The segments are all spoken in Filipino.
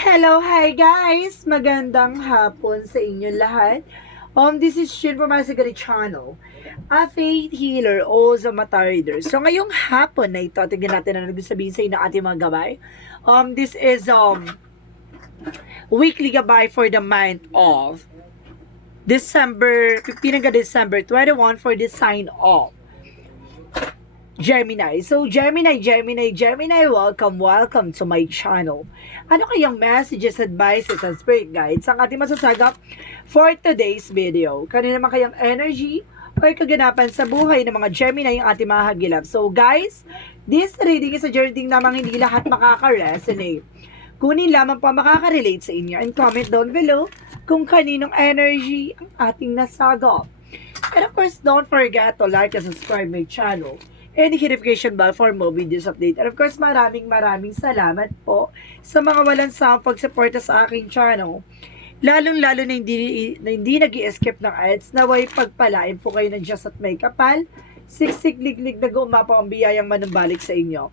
Hello, hi guys! Magandang hapon sa inyo lahat. This is Shin from my Sigari channel, a faith healer o Zamata reader. So ngayong hapon na ito, tignan natin na nagsasabihin sa inyo ng ating mga gabay. This is weekly gabay for the month of December, 15 hanggang December 21 for the sign of Gemini. So, Gemini, welcome to my channel. Ano kayang messages, advices, and spirit guides ang ating masasagap for today's video? Kanina naman kayang energy o kaganapan sa buhay ng mga Gemini yung ating mga hagilap. So, guys, this reading is a journey namang hindi lahat makaka-resonate. Kunin lamang pa makaka-relate sa inyo and comment down below kung kaninong energy ang ating nasagap. And of course, don't forget to like and subscribe my channel and hit notification bell for more videos update. And of course, maraming salamat po sa mga walang sawang pagsuporta sa aking channel. Lalong-lalo na hindi nag-i-escape ng ads, naway pagpalain po kayo ng Diyos at may kapal, siksik liglig na gumapaw ang biyayang manumbalik sa inyo.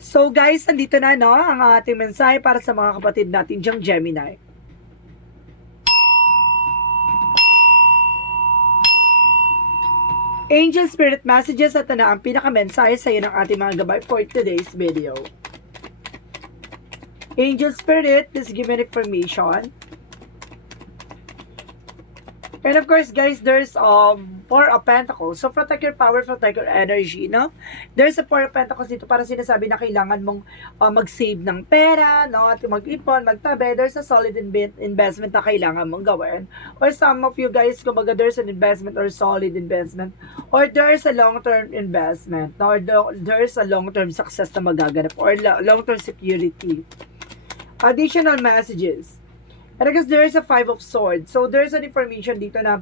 So guys, nandito na ang ating mensahe para sa mga kapatid natin diyang Gemini. Angel Spirit Messages at na ang pinakamensahe sa iyo ng ating mga gabay for today's video. Angel Spirit, please give me information. And of course, guys, there's Four of Pentacles. So, protect your power, protect your energy, no? There's a Four of Pentacles dito para sinasabi na kailangan mong mag-save ng pera, no? At mag-ipon, magtabi. There's a solid investment na kailangan mong gawin. Or some of you guys, kumbaga there's an investment or solid investment. Or there's a long-term investment. No? Or there's a long-term success na magaganap. Or long-term security. Additional messages. And I guess there is a Five of Swords. So, there's an information dito na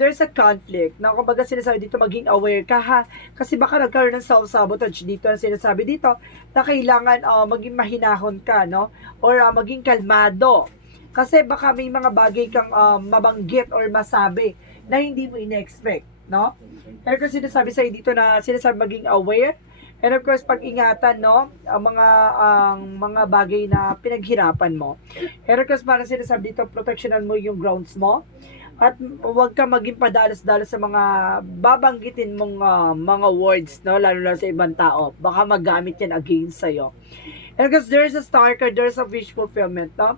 there's a conflict. Na kumbaga sinasabi dito, maging aware ka ha. Kasi baka nagkaroon ng self-sabotage dito na sinasabi dito na kailangan maging mahinahon ka, no? Or maging kalmado. Kasi baka may mga bagay kang mabanggit or masabi na hindi mo in-expect, no? Pero kasi sinasabi sa'yo dito na sinasabi maging aware. And of course, pag-ingatan, no, ang mga bagay na pinaghirapan mo. And of course, parang sinasabi dito, protectionan mo yung grounds mo. At huwag ka maging padalas-dalas sa mga babanggitin mong mga words, no, lalo na sa ibang tao. Baka magamit yan against sa'yo. And of course, there's a star card, there's a wish fulfillment, no.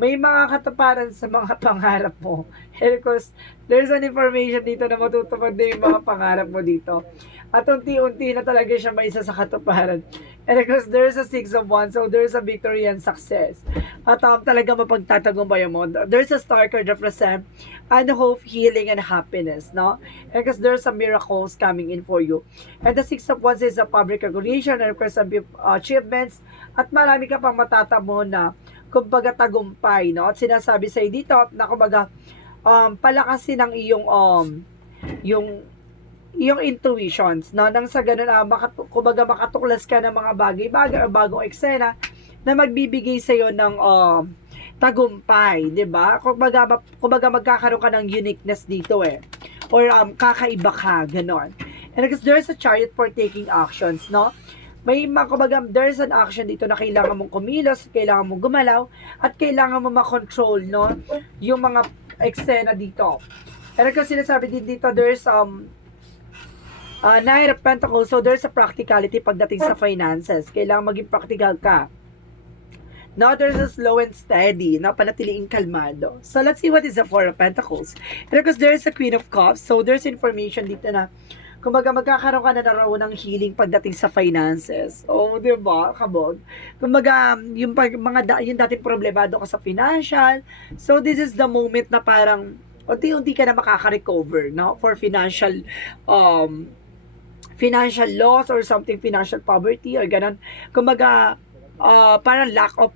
May mga katuparan sa mga pangarap mo. And of course, there's an information dito na matutupad na yung mga pangarap mo dito. At unti-unti na talaga siya maisa sa katuparan. And of course, there's a Six of Wands, so there's a victory and success. At talaga mapagtatagumpayan mo. There's a star card represent and hope, healing, and happiness, no? And because there's some miracles coming in for you. And the Six of Wands is a public recognition, and of course, some achievements, at marami ka pang matatamo na kumbaga tagumpay, no? At sinasabi sa'yo dito na kumbaga palakasin ang iyong yung intuitions, no? Nang sa ganun, kumbaga makatuklas ka ng mga bagay-bagay o bagong eksena na magbibigay sa'yo ng tagumpay, di ba? Kumbaga magkakaroon ka ng uniqueness dito or kakaiba ka, gano'n. And because there's a chariot for taking actions, no? May kumbaga there's an action dito na kailangan mong kumilos, kailangan mong gumalaw, at kailangan mo makontrol, no? Yung mga eksena dito. And kasi sinasabi din dito, there's Nine of Pentacles, so there's a practicality pagdating sa finances. Kailangan maging practical ka. Now, there's a slow and steady, na panatiliing kalmado. So, let's see what is the Four of Pentacles. And because there's a Queen of Cups, so there's information dito na kumbaga magkakaroon ka na naroon ng healing pagdating sa finances. Oh, di ba? Kabog. Kumbaga, yung dating problemado ka sa financial. So, this is the moment na parang unti-unti ka na makaka-recover, no? For financial loss or something, financial poverty or ganun. Kumbaga, parang lack of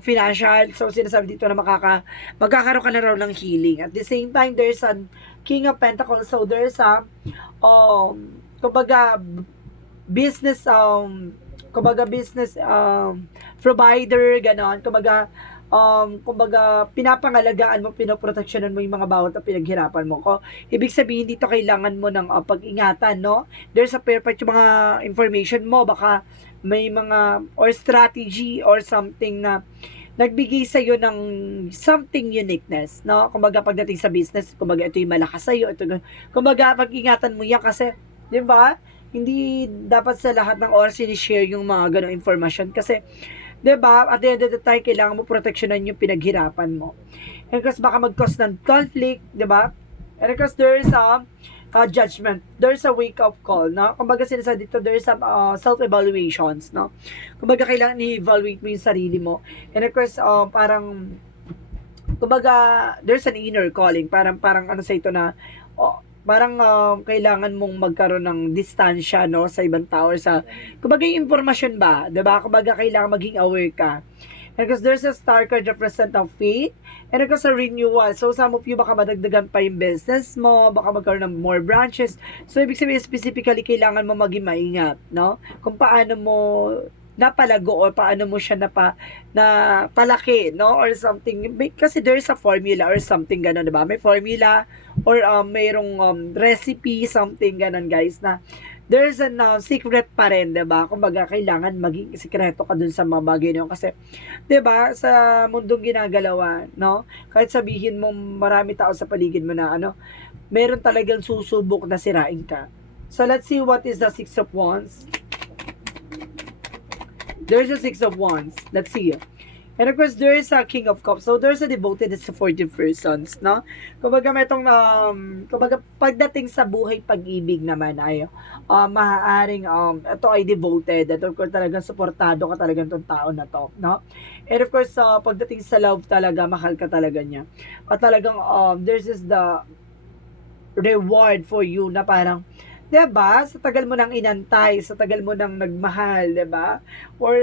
financial. So, sinasabi dito na magkakaroon ka na raw ng healing. At the same time, there's a King of Pentacles. So, there's a kumbaga, business provider, ganon. Kumbaga, pinapangalagaan mo, pinoproteksyonan mo yung mga bawat na pinaghirapan mo. Ibig sabihin dito, kailangan mo ng pag-ingatan, no? There's a perfect yung mga information mo, baka may mga, or strategy, or something na nagbigay sa'yo ng something uniqueness, no? Kumbaga pagdating sa business, kumbaga ito yung malakas sa'yo, ito, kumbaga pag-ingatan mo yan kasi, di ba? Hindi dapat sa lahat ng oras sinishare yung mga ganong informasyon kasi, di ba, at the end of the time, kailangan mo proteksyonan yung pinaghirapan mo. And kasi baka mag-cause ng conflict, di ba? And because there is a judgment, there's a wake-up call, no? Kumbaga sinasabi dito, there's some self-evaluations, no? Kumbaga kailangan i-evaluate mo yung sarili mo. And of course, parang, kumbaga, there's an inner calling, parang ano sa ito na, parang kailangan mong magkaroon ng distansya, no, sa ibang tao or sa, kumbaga yung impormasyon ba, 'di ba? Kumbaga kailangan maging aware ka. And because there's a star card represent of faith, and because a renewal. So some of you baka madagdagan pa yung business mo, baka magkaroon ng more branches. So ibig sabihin specifically kailangan mo maging maingat, no? Kung paano mo napalago or paano mo siya na palaki, no, or something, kasi there's a formula or something ganun, 'di ba? May formula or mayroong recipe, something ganun, guys, na there's a secret pa rin, 'di ba? Kumbaga kailangan maging sikreto ka dun sa mga bagay na yun kasi 'di ba, sa mundong ginagalawan, no? Kahit sabihin mo marami tao sa paligid mo na ano, meron talagang susubok na sirain ka. So let's see what is the Six of Wands. There's a Six of Wands. Let's see. And of course, there is a King of Cups. So, there's a devoted and supportive persons, no? Kumbaga, metong, kumbaga, pagdating sa buhay pag-ibig naman ay, maaaring, ito ay devoted. At of course, talagang suportado ka talagang tong tao na to, no? And of course, pagdating sa love talaga, mahal ka talaga niya. At talagang, there's is the reward for you na parang, 'di ba? Sa tagal mo nang inantay, sa tagal mo nang nagmahal, 'di ba? Or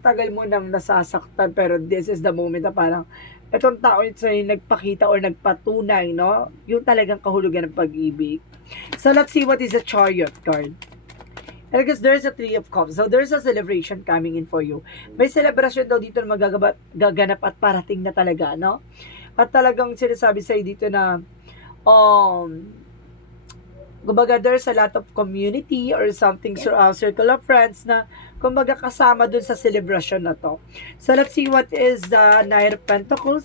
tagal mo nang nasasaktan pero this is the moment na parang itong tao ito ay nagpakita or nagpatunay, no? Yung talagang kahulugan ng pag-ibig. So let's see what is a Chariot card. And because there's a Three of Cups. So there's a celebration coming in for you. May celebration daw dito na gaganap at parating na talaga, no? At talagang sinasabi sa'yo dito na um, kumbaga there's a lot of community or something circle of friends na kumbaga kasama dun sa celebration na to. So let's see what is the Knight of Pentacles.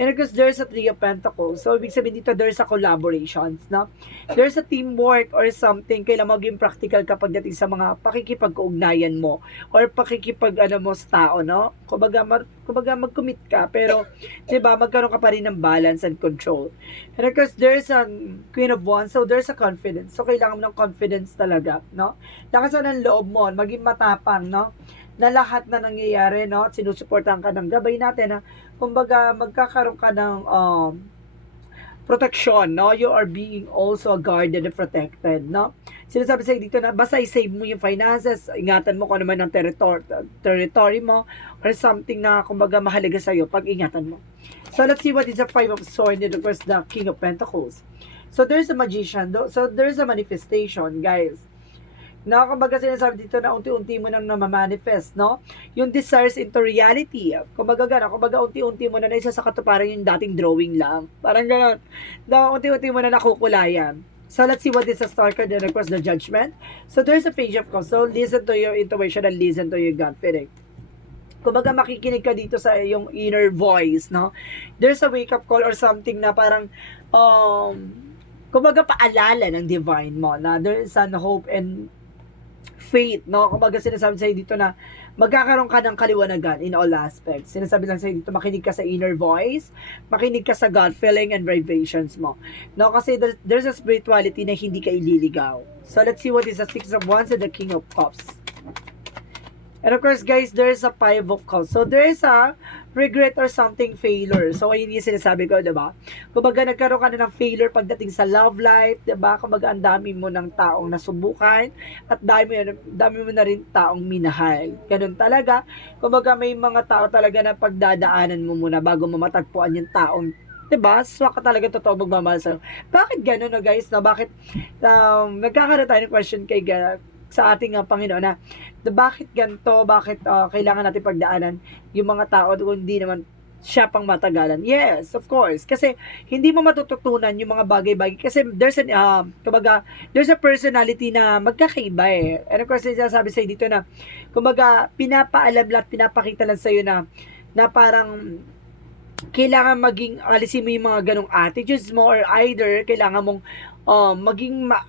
And because there's a Three of Pentacles. So ibig sabihin dito there's a collaborations, no? There's a teamwork or something. Kailangan maging practical kapag dating sa mga pakikipag-ugnayan mo or pakikipag ano mo sa tao, no? Kumbaga mag-commit ka pero 'di ba magkaroon ka pa rin ng balance and control. And of course there's a Queen of Wands. So there's a confidence. So kailangan mo ng confidence talaga, no? Lakasan ng loob mo, maging matapang, no? Na lahat na nangyayari, no? At sinusuportahan ka ng gabay natin, na kumbaga magkakaroon ka ng protection, no? You are being also guarded and protected, no? Sinasabi sa'yo dito na basta i-save mo yung finances, ingatan mo kung ano man ang territory mo, or something na kumbaga mahalaga sa'yo, pag-ingatan mo. So let's see what is the Five of Swords and of course the King of Pentacles. So there's a magician, so there's a manifestation, guys. Na kumbaga sinasabi dito na unti-unti mo nang namamanifest, no? Yung desires into reality. Kumbaga gano'n, kumbaga unti-unti mo na naisa sa katuparan yung dating drawing lang. Parang gano'n. Unti-unti mo na nakukulayan. So let's see what is a star card and of course the Judgment. So there's a Page of Cups. So listen to your intuition and listen to your gut feeling. Kumbaga makikinig ka dito sa yung inner voice, no? There's a wake-up call or something na parang kumbaga paalala ng divine mo na there is an hope and faith, no? Kumbaga sinasabi sa'yo dito na magkakaroon ka ng kaliwanagan in all aspects. Sinasabi lang sa'yo dito, makinig ka sa inner voice, makinig ka sa gut feeling and vibrations mo. No? Kasi there's a spirituality na hindi ka ililigaw. So let's see what is the Six of Wands and the King of Cups. And of course, guys, there's a Five of Cups. So there's a regret or something failure. So ayun yung sinasabi ko, diba? Kumbaga nagkaroon ka na ng failure pagdating sa love life, diba? Kumbaga ang dami mo ng taong nasubukan at dami mo na rin taong minahal. Ganun talaga. Kumbaga may mga tao talaga na pagdadaanan mo muna bago mo matagpuan yung taong, diba? Swak ka talaga totoo magmamahal sa'yo. Bakit ganun, no, guys? Na bakit nagkakaroon tayo ng question kay sa ating Panginoon na bakit ganito, bakit kailangan natin pagdaanan yung mga tao kung hindi naman siya pang matagalan. Yes, of course. Kasi hindi mo matututunan yung mga bagay-bagay. Kasi there's a personality na magkakaiba eh. And of course, sinasabi sa'yo dito na, kumbaga, pinapaalam lang, pinapakita lang sa'yo na na parang kailangan maging alisin mo yung mga ganong attitudes mo, or either kailangan mong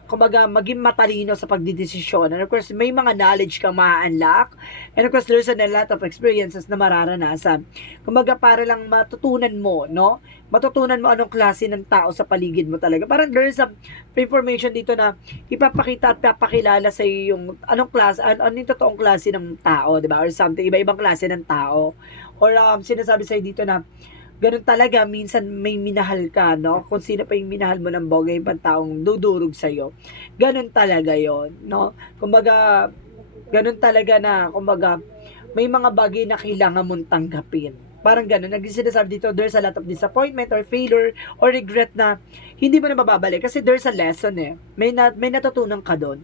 kumbaga maging matalino sa pagdidesisyon. And of course, may mga knowledge kang ma-unlock. And of course, there's a lot of experiences na mararanasan. Kumbaga, para lang matutunan mo, no? Matutunan mo anong klase ng tao sa paligid mo talaga. Parang there's some information dito na ipapakita at papakilala sa iyo yung anong klase, ano yung totoong klase ng tao, di ba? Or something, iba-ibang klase ng tao. Or sinasabi sa iyo dito na ganun talaga, minsan may minahal ka, no? Kung sino pa yung minahal mo ng bongga, yung taong dudurog sa'yo. Ganun talaga yon, no? Kumbaga, ganun talaga na, kumbaga, may mga bagay na kailangan mong tanggapin. Parang ganun. Sinasabi dito, there's a lot of disappointment or failure or regret na hindi mo na mababalik. Kasi there's a lesson eh. May natutunan ka doon.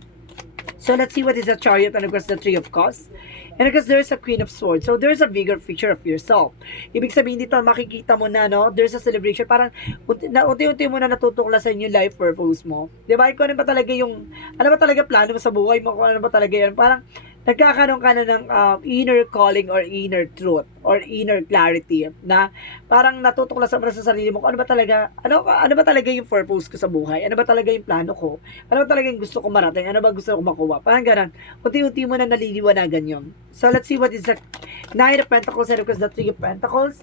So let's see what is the Chariot and of course the Three of Cups. And of course there's a Queen of Swords. So there's a bigger picture of yourself. Ibig sabihin dito, makikita mo na, no? There's a celebration. Parang unti-unti mo na natutuklasan yung life purpose mo. Di ba? Kung ano ba talaga yung, ano ba talaga plano mo sa buhay mo? Kung ano ba talaga yan? Parang nagkakaroon ka na ng inner calling or inner truth or inner clarity na parang natutuklasan mo na sa sarili mo kung ano ba talaga yung purpose ko sa buhay, ano ba talaga yung plano ko, ano ba talaga yung gusto ko marating, ano ba gusto ko makuha, parang ganun, unti-unti mo na naliliwanagan yun. So let's see what is the Nine of Pentacles and of course the Three of Pentacles.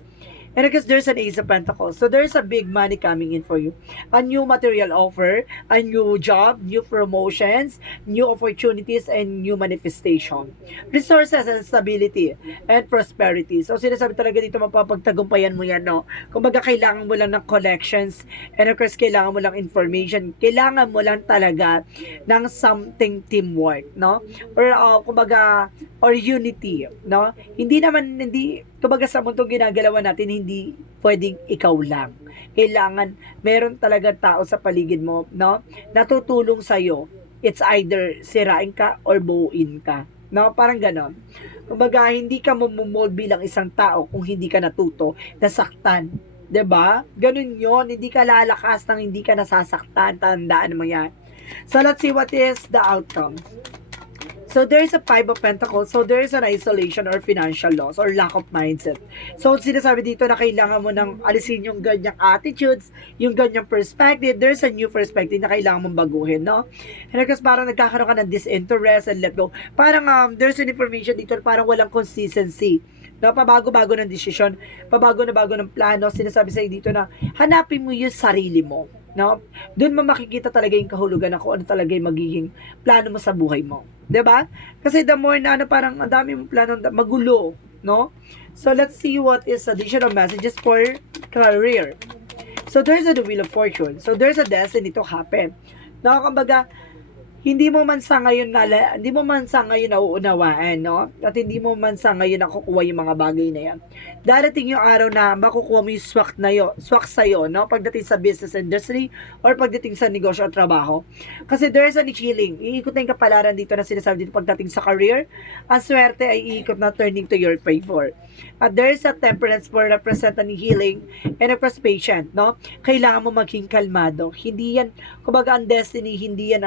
And because there's an Ace of Pentacles. So there's a big money coming in for you. A new material offer, a new job, new promotions, new opportunities, and new manifestation. Resources and stability and prosperity. So sinasabi talaga dito, mapapagtagumpayan mo yan, no? Kumbaga kailangan mo lang ng connections, and of course kailangan mo lang information. Kailangan mo lang talaga ng something teamwork, no? Or kumbaga, or unity, no? Kumbaga sa mundo ginagalawan natin, hindi pwedeng ikaw lang. Kailangan meron talaga tao sa paligid mo, no? Natutulong sa iyo. It's either sirain ka or buuin ka, no? Parang ganon. Kumbaga hindi ka mamumold bilang isang tao kung hindi ka natuto nasaktan. 'Di ba? Ganun 'yon. Hindi ka lalakas nang hindi ka nasasaktan. Tandaan mo 'yan. So let's see what is the outcome. So there's a Five of Pentacles. So there's an isolation or financial loss or lack of mindset. So sinasabi dito na kailangan mo nang alisin yung ganyang attitudes, yung ganyang perspective. There's a new perspective na kailangan mong baguhin, no? And because parang nagkakaroon ka ng disinterest and let go. Parang there's an information dito na parang walang consistency. No, pabago-bago ng desisyon, pabago na bago ng plano. Sinasabi sa dito na hanapin mo yung sarili mo, no? Doon mo makikita talaga yung kahulugan na kung ano talaga yung magiging plano mo sa buhay mo. 'Di ba? Kasi the more na parang ang dami mong plano, magulo, no? So let's see what is additional messages for career. So there's the Wheel of Fortune. So there's a destiny to happen. No, kumbaga hindi mo man sa ngayon nauunawaan, no? At hindi mo man sa ngayon nakukuha yung mga bagay na yan. Darating yung araw na makukuha mo yung swak sa'yo, no? Pagdating sa business industry or pagdating sa negosyo o trabaho. Kasi there's a healing. Iikot na yung kapalaran dito na sinasabi dito pagdating sa career. Ang swerte ay iikot na turning to your favor. At there's a temperance for represent an healing and of course patient, no? Kailangan mo maging kalmado. Hindi yan, kumbaga ang destiny, hindi yan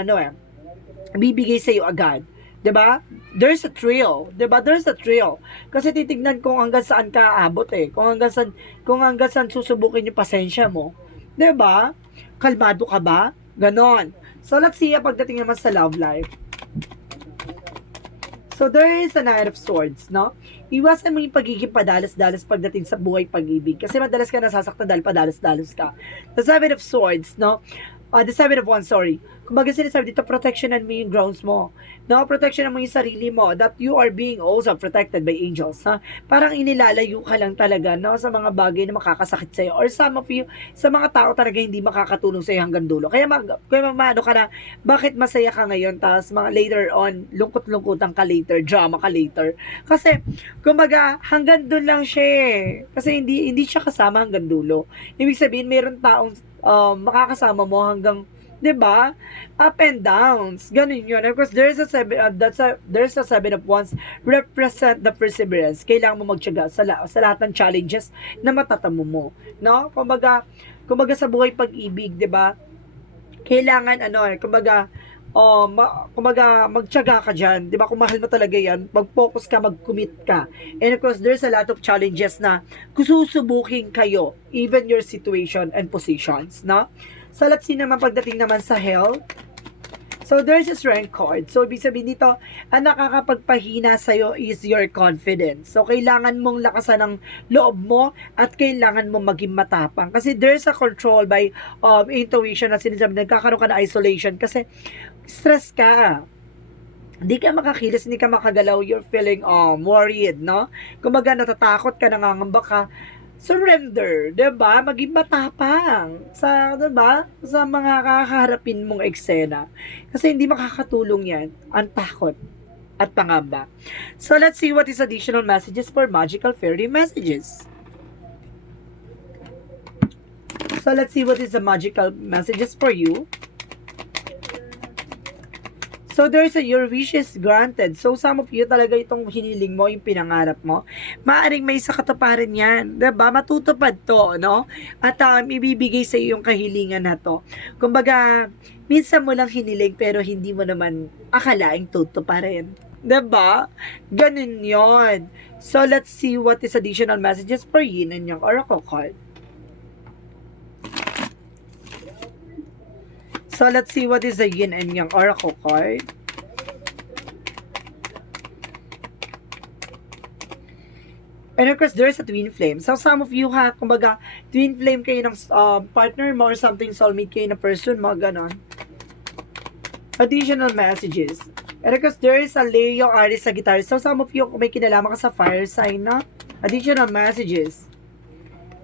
bibigay sa iyo agad. 'Di ba? There's a thrill, 'di ba? There's a thrill. Kasi titignan kung hanggang saan ka aabot eh. Kung hanggang saan susubukin yung pasensya mo. 'Di ba? Kalmado ka ba? Ganon. So let's see pagdating naman sa love life. So there is a Knight of Swords, no? Iwasan mo yung pagiging padalas-dalas pagdating sa buhay pag-ibig. Kasi madalas ka nasasaktan dahil padalas-dalas ka. The Seven of Swords, no? The Seven of Wands, sorry. Kumbaga sinasabi dito, protectionan mo yung grounds mo. No, protectionan mo yung sarili mo. That you are being also protected by angels. Ha? Parang inilalayo ka lang talaga, no, sa mga bagay na makakasakit sa'yo. Or some of you, sa mga tao talaga hindi makakatulong sa'yo hanggang dulo. Kaya maano ka na, bakit masaya ka ngayon, tapos mga later on, lungkot-lungkutan ka later, drama ka later. Kasi, kumbaga, hanggang doon lang siya eh. Kasi hindi siya kasama hanggang dulo. Ibig sabihin, mayroon taong makakasama mo hanggang, 'di ba? Up and downs. Ganun 'yun. Of course, there's a Seven of Wands represent the perseverance. Kailangan mo magtiyaga sa lahat ng challenges na matatamo mo, no? Kumbaga sa buhay pag-ibig, 'di ba? Kailangan kumbaga kumaga, magtiyaga ka dyan. Di ba? Kung mahal mo talaga yan, mag-focus ka, mag-commit ka. And of course, there's a lot of challenges na kususubukin kayo, even your situation and positions, no? So, let's see naman pagdating naman sa health. So, there's a strength card. So, ibig sabihin dito, ang nakakapagpahina sa'yo is your confidence. So, kailangan mong lakasan ng loob mo at kailangan mong maging matapang. Kasi there's a control by intuition na sinasabi, nagkakaroon ka na isolation. Kasi, stress ka. Hindi ka makakilos, hindi ka makagalaw, you're feeling worried, no? Kumbaga, natatakot ka, nangangamba ka, surrender, 'di ba? Maging matapang sa, 'di ba? Sa mga kakaharapin mong eksena. Kasi hindi makakatulong 'yan ang takot at pangamba. So let's see what is additional messages for magical fairy messages. So let's see what is the magical messages for you. So, there's a your wish is granted. So, some of you talaga itong hiniling mo, yung pinangarap mo, maaring may sa katuparan yan. Diba? Matutupad to, no? At ibibigay sa iyo yung kahilingan na to. Kumbaga, minsan mo lang hiniling pero hindi mo naman akalaing tutuparin. Diba? Ganun yon. So, let's see what is additional messages for yin and yang oracle card. So, let's see what is the yin and yang oracle card. And of course, there's a twin flame. So, some of you ha, kumbaga, twin flame kayo ng partner mo or something, soulmate kayo na person mo, ganon. Additional messages. And of course, there is a Leo, Aries, Sagittarius. So, some of you, kung may kinalaman ka sa fire sign, no? Additional messages.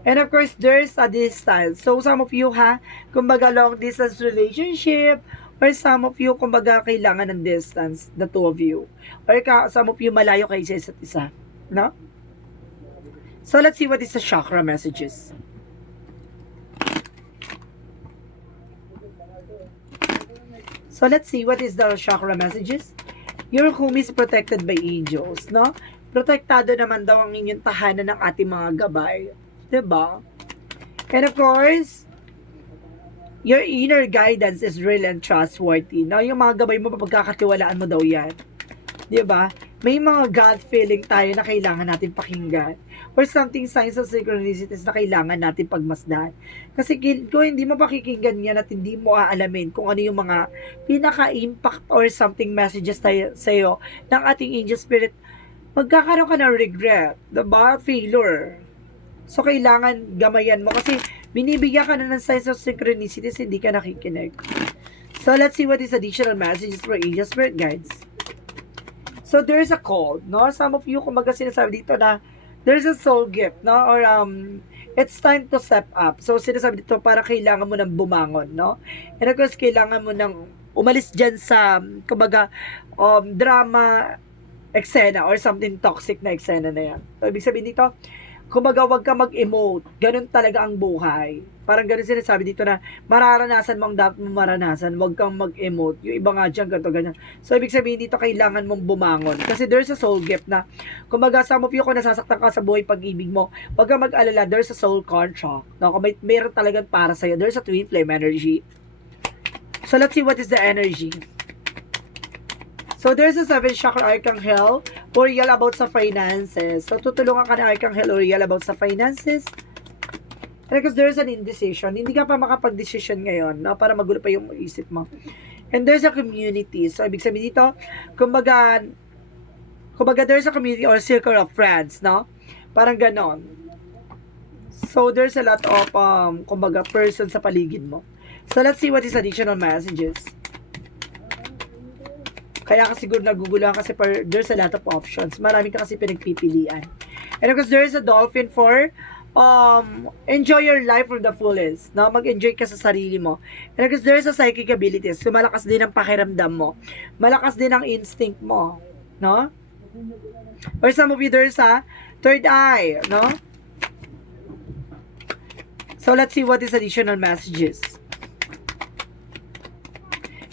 And of course, there's a distance. So, some of you ha, kumbaga long distance relationship, or some of you, kumbaga kailangan ng distance, the two of you. Or some of you, malayo kayo sa isa't isa. No? So, let's see what is the chakra messages. So, let's see what is the chakra messages. Your home is protected by angels, no? Protektado naman daw ang inyong tahanan ng ating mga gabay. Diba? And of course, your inner guidance is real and trustworthy. No? Yung mga gabay mo, pagkakatiwalaan mo daw yan. Diba? May mga gut feeling tayo na kailangan natin pakinggan. Or something signs of synchronicities na kailangan natin pagmasdan. Kasi kung hindi mo pakikinggan yan at hindi mo aalamin kung ano yung mga pinaka-impact or something messages tayo sa'yo ng ating angel spirit, magkakaroon ka ng regret. Diba? Failure. So, kailangan gamayan mo kasi binibigyan ka na ng signs of synchronicities, hindi ka nakikinig. So, let's see what is additional messages for angel spirit guides. So, there's a call, no? Some of you, kumbaga sinasabi dito na there's a soul gift, no? Or, it's time to step up. So, sinasabi dito para kailangan mo nang bumangon, no? And of course, kailangan mo nang umalis dyan sa, kumbaga, drama eksena or something toxic na eksena na yan. So, ibig sabihin dito, kumbaga, wag ka mag-emote. Ganun talaga ang buhay. Parang ganun sinasabi dito na mararanasan mo ang dapat mo maranasan. Wag kang mag-emote. Yung iba nga dyan, ganito, ganyan. So, ibig sabihin dito, kailangan mong bumangon. Kasi there's a soul gift na, kumbaga, some of you, kung nasasaktan ka sa buhay pag-ibig mo, wag kang mag-alala, there's a soul contract. No? Kung meron talagang para sa'yo, there's a twin flame energy. So, let's see what is the energy. So, there's a 7 chakra archangel, Uriel about sa finances. So, tutulungan ka ng archangel Uriel about sa finances. Because there's an indecision. Hindi ka pa makapag-decision ngayon, no? Para magulo pa yung isip mo. And there's a community. So, ibig sabihin dito, kumbaga there's a community or circle of friends, no? Parang ganon. So, there's a lot of, kumbaga, person sa paligid mo. So, let's see what is additional messages. Kaya ka siguro naguguluhan kasi there's a lot of options. Marami ka kasi pinagpipilian. And of course, there's a dolphin for enjoy your life for the fullest. No? Mag-enjoy ka sa sarili mo. And of course, there's a psychic abilities. So, malakas din ang pakiramdam mo. Malakas din ang instinct mo. No? Or some of you, there's a third eye. No? So, let's see what is additional messages.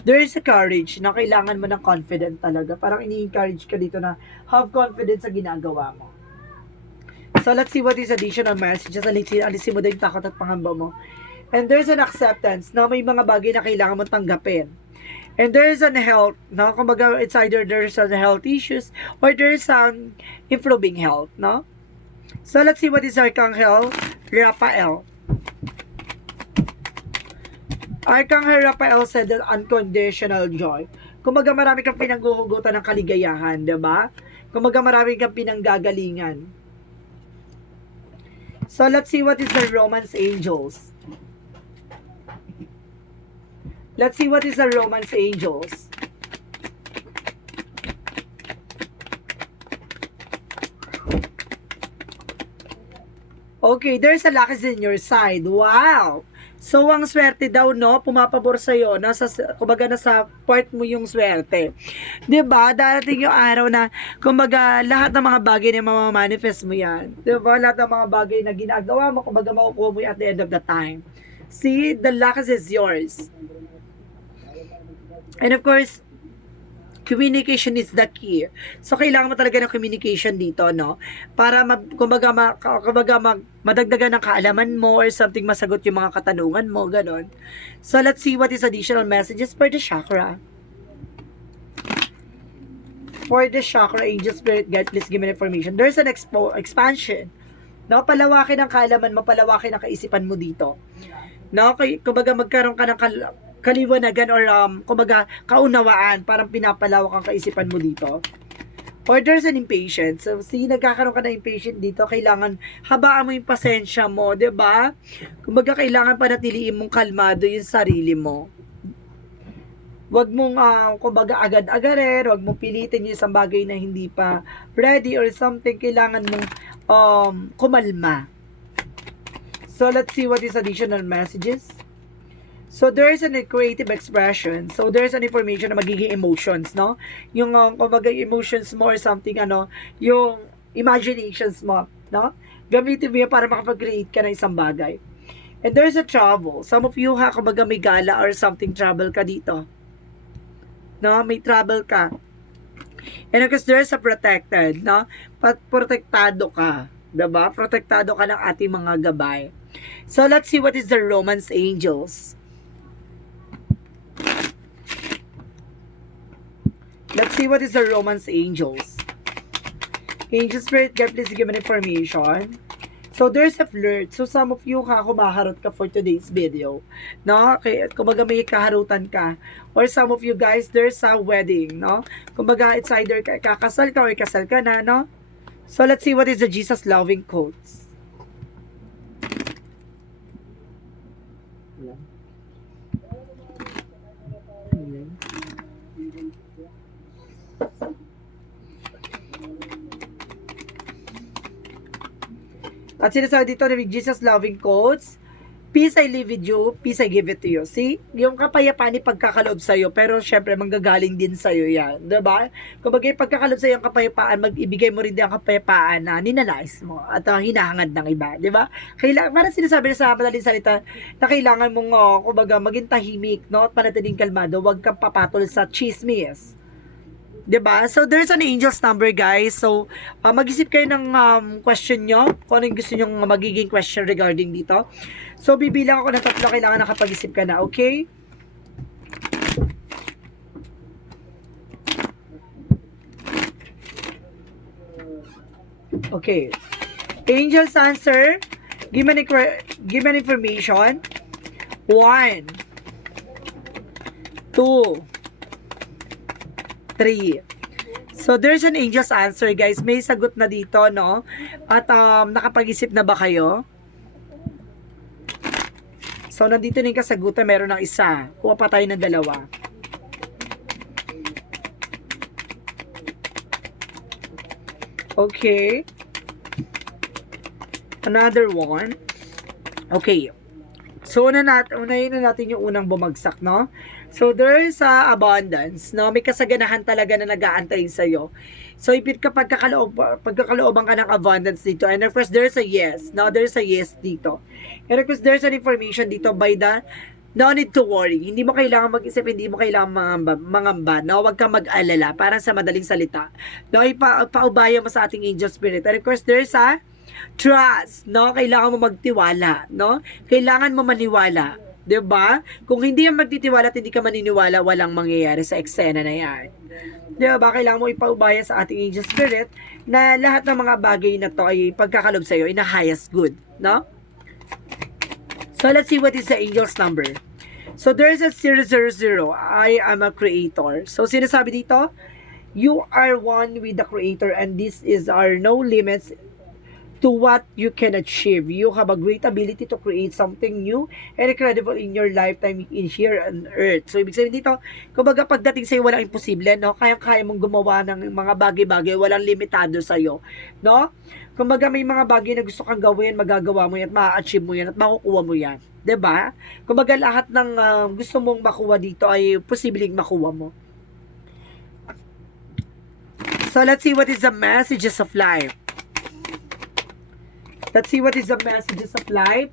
There is a courage na kailangan mo ng confident talaga. Parang ini-encourage ka dito na have confidence sa ginagawa mo. So, let's see what is additional messages. Alisin mo din yung takot at pangamba mo. And there's an acceptance na may mga bagay na kailangan mo tanggapin. And there is an health, no? Kumbaga, it's either there's a health issues or there's an improving health, no? So, let's see what is Archangel Raphael. Archangel Raphael said that unconditional joy. Kumbaga, marami kang pinangguhugutan ng kaligayahan, di ba? Kumbaga, marami kang pinanggagalingan. So, let's see what is the Romance Angels. Let's see what is the Romance Angels. Okay, there's a luck in your side. Wow! So, ang swerte daw, no, pumapabor sa'yo, kumbaga nasa part mo yung swerte. 'Di ba? Darating yung araw na, kumbaga, lahat ng mga bagay na mamamanifest mo yan. 'Di ba? Lahat ng mga bagay na ginagawa mo, kumbaga, makukuha mo at the end of the time. See, the luck is yours. And of course, communication is the key. So, kailangan mo talaga ng communication dito, no? Para, madagdagan ng kaalaman mo or something, masagot yung mga katanungan mo, ganon. So, let's see what is additional messages for the chakra. For the chakra, angel, spirit, guide, please give me information. There's an expansion. No? Palawakin ang kaalaman mo, palawakin ang kaisipan mo dito. No? Kumbaga, magkaroon ka ng kaliwanagan or kumbaga kaunawaan, parang pinapalawak ang kaisipan mo dito. Or there's an impatience. So, see, nagkakaroon ka ng impatient dito, kailangan habaan mo yung pasensya mo, 'di ba? Kumbaga, kailangan panatiliin mong kalmado yung sarili mo. Huwag mong kumbaga agad-agarin, huwag mong pilitin yung isang bagay na hindi pa ready or something, kailangan mong kumalma. So, let's see what is additional messages. So, there is a creative expression. So, there is an information na magiging emotions, no? Yung, kumbaga, emotions mo or something, yung imaginations mo, no? Gamitin mo yan para makapag-create ka ng isang bagay. And there is a travel. Some of you, kumbaga, may gala or something, travel ka dito. No? May travel ka. And because there is a protected, no? Protektado ka. Diba? Protektado ka ng ating mga gabay. So, let's see what is the Romance Angels. Let's see what is the Romance Angels. Angel Spirit, God, please give me information. So, there's a flirt. So, some of you kumaharot ka for today's video. No? Kaya, kumbaga, may kaharutan ka. Or some of you guys, there's a wedding. No? Kumbaga, it's either kakasal ka or kasal ka na, no? So, let's see what is the Jesus loving quotes. At sinasabi dito na Jesus loving quotes, peace I live with you, peace I give it to you. See? Yung kapayapaan ni pagkakaloob sa'yo, pero syempre manggagaling din sa'yo yan. Diba? Kumbaga yung pagkakaloob sa'yo ang kapayapaan, mag-ibigay mo rin din ang kapayapaan na ninanais mo at hinahangad ng iba. Diba? Para sinasabi na sa madaling salita na kailangan mong kumbaga maging tahimik, no? At panatiling kalmado, huwag kang papatol sa chismis. 'Di ba? So, there's an angel's number, guys. So, mag-isip kayo ng question nyo, kung ano yung gusto nyo magiging question regarding dito. So, bibilang ako ng 3, kailangan nakapag-isip ka na, okay? Okay. Angel's answer, give me an information. 1, 2, 3. So, there's an angel's answer, guys. May sagot na dito, no? At nakapag-isip na ba kayo? So, nandito na yung kasagutan. Meron ng isa. Kuha pa tayo ng 2. Okay. Another one. Okay. So, unahin na natin yung unang bumagsak, no? So, there is abundance, no? May kasaganahan talaga na nag-aantay sa'yo. So, pagkakalooban ka ng abundance dito. And of course, there's a yes. No? There's a yes dito. And of course, there's an information dito by the no need to worry. Hindi mo kailangan mag-isip, hindi mo kailangan mangamba. No? Huwag kang mag-alala. Para sa madaling salita. No? Paubaya mo sa ating angel spirit. And of course, there's a trust. No? Kailangan mo magtiwala. No? Kailangan mo maniwala. 'Diba? Kung hindi yan magtitiwala at hindi ka maniniwala, walang mangyayari sa eksena na yan. 'Diba? Kailangan mo ipaubaya sa ating angel spirit na lahat ng mga bagay na to ay pagkakalob sa iyo in the highest good, no? So let's see what is the angel's number. So there's a 000. I am a creator. So sinasabi dito, you are one with the creator and this is are no limits to what you can achieve. You have a great ability to create something new and incredible in your lifetime in here on earth. So, ibig sabihin dito, kumbaga pagdating sa'yo, walang imposible, no? Kaya mong gumawa ng mga bagay-bagay, walang limitado sa'yo, no? Kumbaga may mga bagay na gusto kang gawin, magagawa mo yan, at ma-achieve mo yan, at makukuha mo yan. 'Di ba? Kumbaga lahat ng gusto mong makuha dito ay posibleng makuha mo. So, let's see what is the messages of life. Let's see what is the messages of life.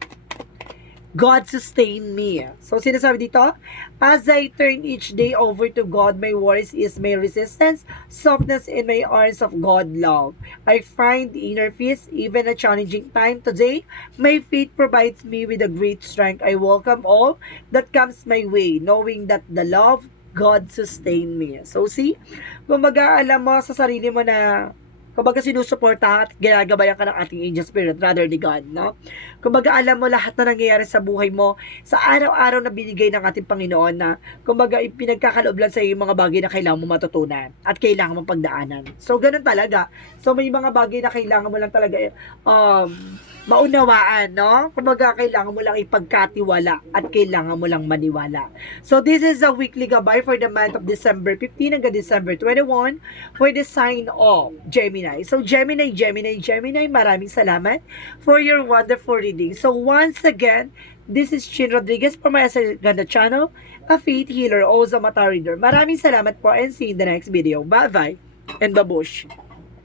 God sustain me. So, sinasabi dito, as I turn each day over to God, my worries is my resistance, softness in my arms of God love. I find inner peace, even a challenging time today. My faith provides me with a great strength. I welcome all that comes my way, knowing that the love God sustain me. So, see, kumbaga alam mo sa sarili mo na kumbaga sinusuporta at ginagabayan ka ng ating angel spirit rather than God, no? Kumbaga alam mo lahat na nangyayari sa buhay mo sa araw-araw na binigay ng ating Panginoon na kumbaga ipinagkakaloob lang sa iyo yung mga bagay na kailangan mo matutunan at kailangan mo pagdaanan. So ganun talaga. So may mga bagay na kailangan mo lang talaga maunawaan, no? Kumbaga kailangan mo lang ipagkatiwala at kailangan mo lang maniwala. So this is a weekly gabay for the month of December 15 hanggang December 21 for the sign of Gemini. So Gemini, maraming salamat for your wonderful reading. So once again, this is Chin Rodriguez for my Ganda channel, a faith healer, also mata reader. Maraming salamat po and see you in the next video. Bye-bye and babush!